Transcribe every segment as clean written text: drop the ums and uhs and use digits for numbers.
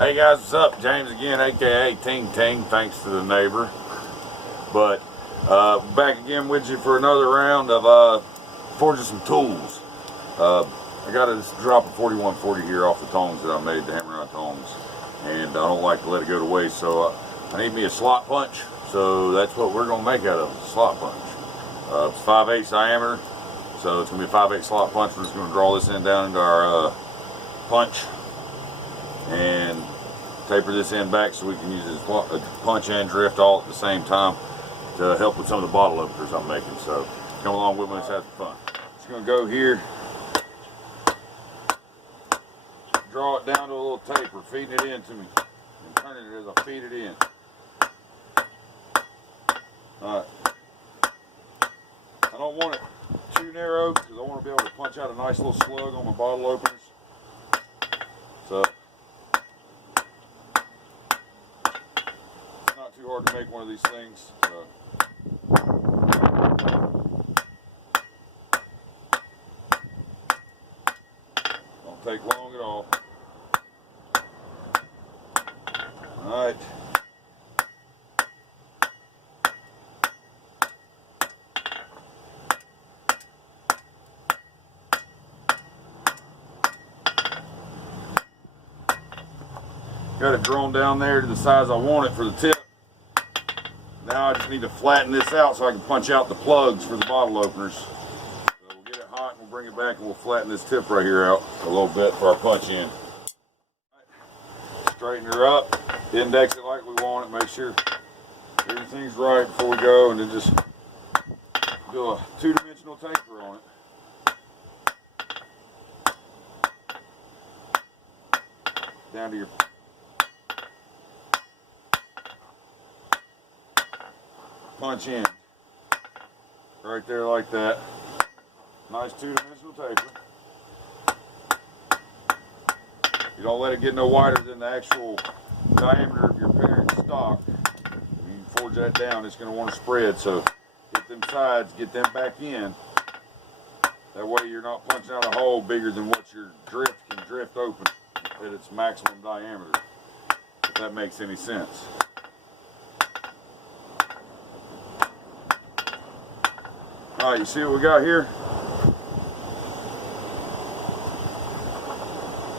Hey guys, what's up? James again, aka Ting Ting, thanks to the neighbor. But back again with you for another round of forging some tools. I got this drop of 4140 here off the tongs that I made, the hammer on tongs, and I don't like to let it go to waste, so I need me a slot punch. So that's what we're going to make out of it, a slot punch. It's 5/8 diameter, so it's going to be a 5/8 slot punch. We're just going to draw this end down into our punch and taper this end back so we can use this punch and drift all at the same time to help with some of the bottle openers I'm making. So come along with me, let's have some fun. Just going to go here, draw it down to a little taper, feeding it into me and turning it as I feed it in. Alright, I don't want it too narrow because I want to be able to punch out a nice little slug on my bottle openers. So it's not too hard to make one of these things. So don't take long at all. Alright. Got it drawn down there to the size I want it for the tip. Now I just need to flatten this out so I can punch out the plugs for the bottle openers. So we'll get it hot and we'll bring it back and we'll flatten this tip right here out a little bit for our punch in. Straighten her up, index it like we want it, make sure everything's right before we go, and then just do a two-dimensional taper on it. Down to your punch in. Right there like that. Nice two-dimensional taper. You don't let it get no wider than the actual diameter of your parent stock. When you forge that down, it's going to want to spread, so get them sides, get them back in. That way you're not punching out a hole bigger than what your drift can drift open at its maximum diameter, if that makes any sense. Alright, you see what we got here?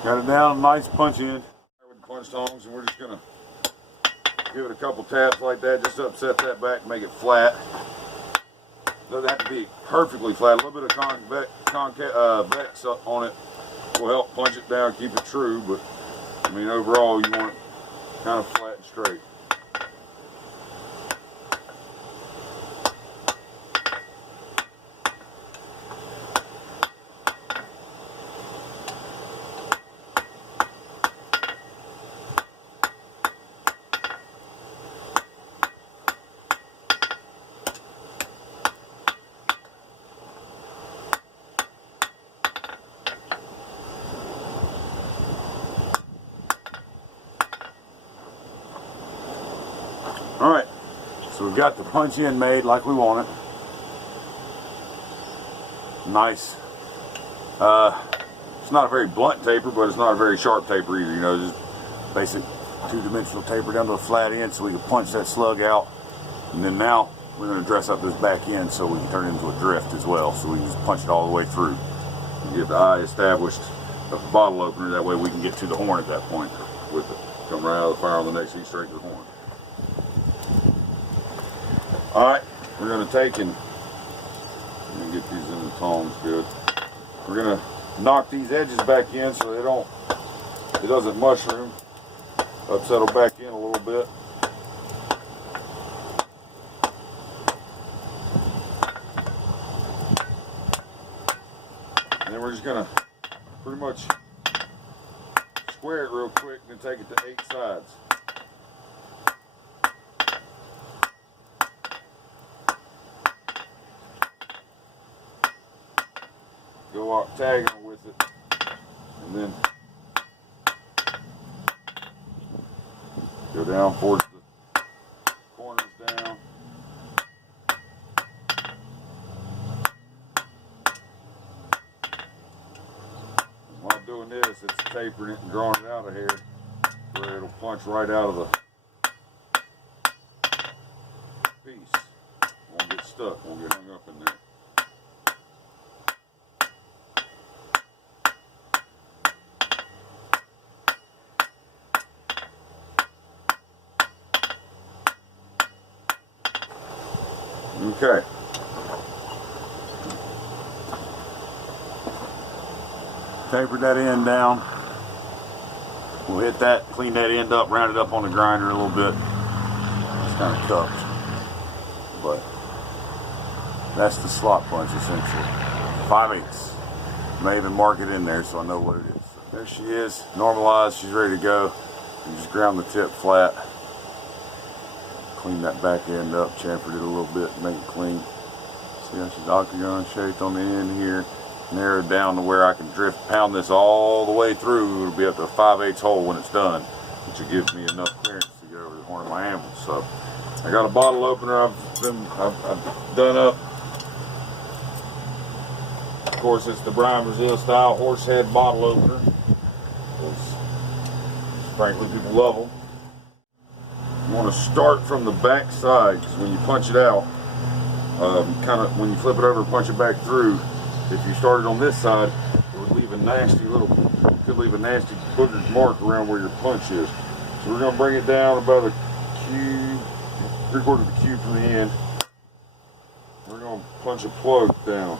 Got it down, nice punch in with the punch tongs, and we're just going to give it a couple taps like that, just upset that back, make it flat. Doesn't have to be perfectly flat. A little bit of convex on it will help punch it down, keep it true, but I mean overall you want it kind of flat and straight. Alright, so we've got the punch in made like we want it. Nice. It's not a very blunt taper, but it's not a very sharp taper either. You know, just basic two-dimensional taper down to a flat end so we can punch that slug out. And then now we're going to dress up this back end so we can turn it into a drift as well. So we can just punch it all the way through and get the eye established of the bottle opener. That way we can get to the horn at that point with it. Come right out of the fire on the next seat straight to the horn. Alright, we're going to take and get these in the tongs good. We're going to knock these edges back in so it doesn't mushroom. Upset them back in a little bit. And then we're just going to pretty much square it real quick and then take it to 8 sides. Go octagonal with it, and then go down, force the corners down. While doing this, it's tapering it and drawing it out of here where punch right out of the piece. Won't get stuck, won't get hung up in there. Okay. Taper that end down. We'll hit that, clean that end up, round it up on the grinder a little bit. It's kind of cupped, but that's the slot punch essentially. 5/8. May even mark it in there so I know what it is. There she is, normalized, she's ready to go. You just ground the tip flat. Clean that back end up, chamfered it a little bit, make it clean. See how she's octagon shaped on the end here. Narrowed down to where I can pound this all the way through. It'll be up to a 5/8 hole when it's done, which will give me enough clearance to get over the horn of my anvil. So I got a bottle opener I've done up. Of course, it's the Brian Brazil style horse head bottle opener, because frankly people love them. You want to start from the back side, because when you punch it out, kind of when you flip it over and punch it back through, if you started on this side, it would leave a nasty boogered mark around where your punch is. So we're going to bring it down about a cube, 3/4 of a cube from the end. We're going to punch a plug down.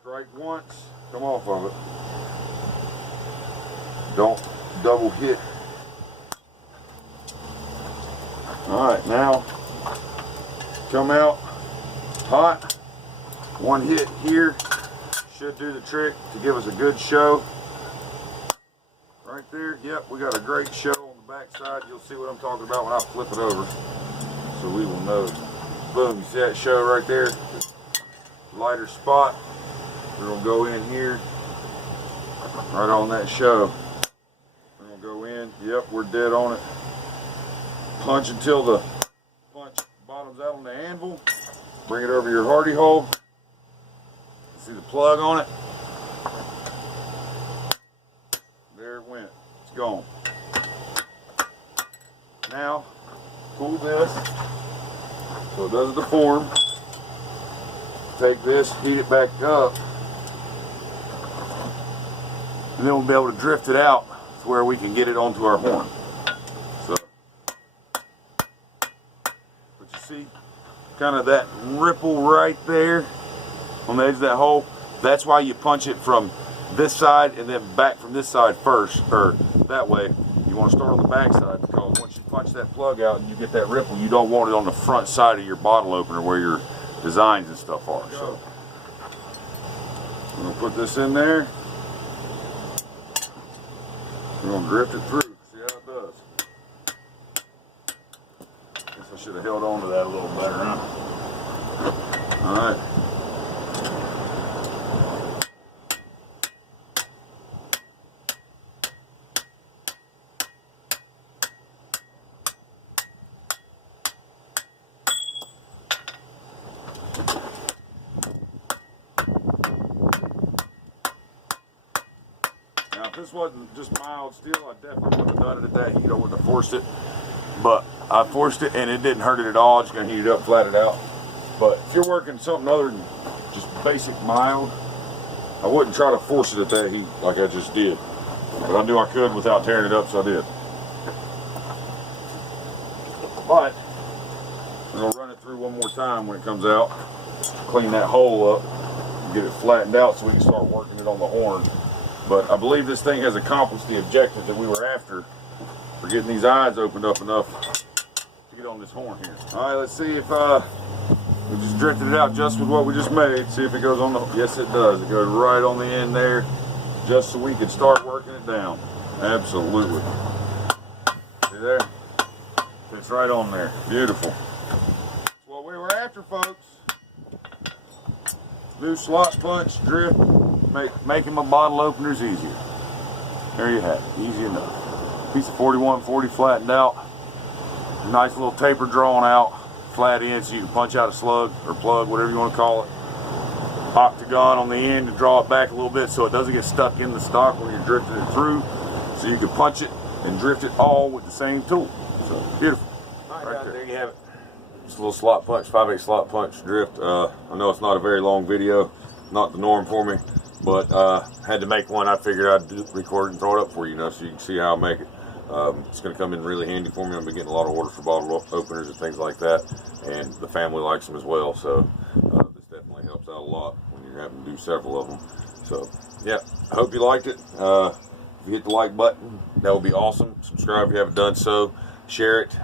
Strike once, come off of it. Don't double hit. Alright, now come out hot. One hit here should do the trick to give us a good show. Right there, yep, we got a great show on the back side. You'll see what I'm talking about when I flip it over. So we will know. Boom, you see that show right there? Lighter spot. We're going to go in here, right on that show. We're going to go in, yep, we're dead on it. Punch until the punch bottoms out on the anvil. Bring it over your hardy hole. See the plug on it? There it went. It's gone. Now, cool this so it doesn't deform. Take this, heat it back up, and then we'll be able to drift it out to where we can get it onto our horn. So, but you see kind of that ripple right there on the edge of that hole. That's why you punch it from this side and then back from this side first, or that way. You want to start on the back side, because once you punch that plug out and you get that ripple, you don't want it on the front side of your bottle opener where your designs and stuff are. So we're going to put this in there. We're going to drift it through. See how it does. Guess I should have held on to that a little better, huh? Alright. Now, if this wasn't just mild steel, I definitely wouldn't have done it at that heat. I wouldn't have forced it. But I forced it and it didn't hurt it at all. Just going to heat it up, flat it out. But if you're working something other than just basic mild, I wouldn't try to force it at that heat like I just did. But I knew I could without tearing it up, so I did. But we're going to run it through one more time when it comes out. Clean that hole up. Get it flattened out so we can start working it on the horn. But I believe this thing has accomplished the objective that we were after for getting these eyes opened up enough to get on this horn here. All right, let's see if we just drifted it out just with what we just made. See if it goes on the, yes it does. It goes right on the end there, just so we could start working it down. Absolutely. See there? Fits right on there. Beautiful. That's what we were after, folks. New slot punch, drift, making my bottle openers easier. There you have it, easy enough. Piece of 4140 flattened out. Nice little taper drawn out, flat end so you can punch out a slug or plug, whatever you want to call it. Octagon on the end to draw it back a little bit so it doesn't get stuck in the stock when you're drifting it through. So So you can punch it and drift it all with the same tool. So beautiful. All right, guys, there you have it. Just a little slot punch, 5/8 slot punch drift. I know it's not a very long video, not the norm for me, but had to make one. I figured I'd record it and throw it up for you, so you can see how I make it. It's going to come in really handy for me. I've been getting a lot of orders for bottle openers and things like that, and the family likes them as well. So this definitely helps out a lot when you're having to do several of them. So yeah, I hope you liked it. If you hit the like button, that would be awesome. Subscribe if you haven't done so. Share it.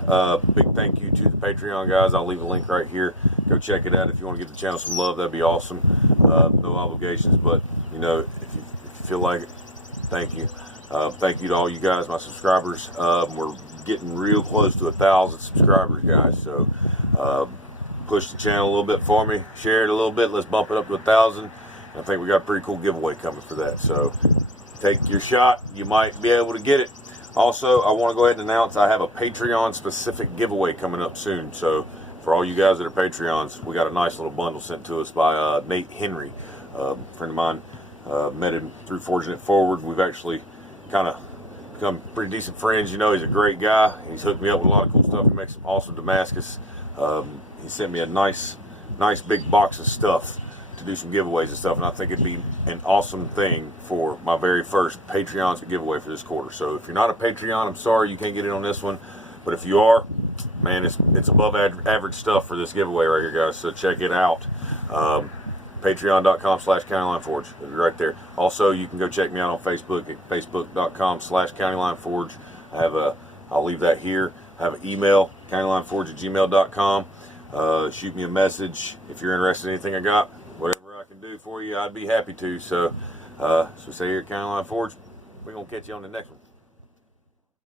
Big thank you to the Patreon guys. I'll leave a link right here. Go check it out if you want to give the channel some love. That'd be awesome. No obligations, but you know, if you feel like it, thank you. Thank you to all you guys, my subscribers. We're getting real close to 1,000 subscribers, guys. So push the channel a little bit for me. Share it a little bit. Let's bump it up to 1,000. I think we got a pretty cool giveaway coming for that. So take your shot. You might be able to get it. Also, I want to go ahead and announce I have a Patreon specific giveaway coming up soon. So for all you guys that are Patreons, we got a nice little bundle sent to us by Nate Henry, a friend of mine. Met him through Forging It Forward. We've actually kind of become pretty decent friends. You know, he's a great guy. He's hooked me up with a lot of cool stuff. He makes some awesome Damascus. He sent me a nice big box of stuff to do some giveaways and stuff, and I think it'd be an awesome thing for my very first Patreon giveaway for this quarter. So if you're not a Patreon, I'm sorry you can't get in on this one, but if you are, man, it's above average stuff for this giveaway right here, guys. So check it out. Patreon.com/countylineforge. It'll be right there. Also, you can go check me out on Facebook at facebook.com/countylineforge. I'll leave that here. I have an email, countylineforge@gmail.com. Shoot me a message if you're interested in anything I got. Whatever I can do for you, I'd be happy to. So, say here at County Line Forge, we're going to catch you on the next one.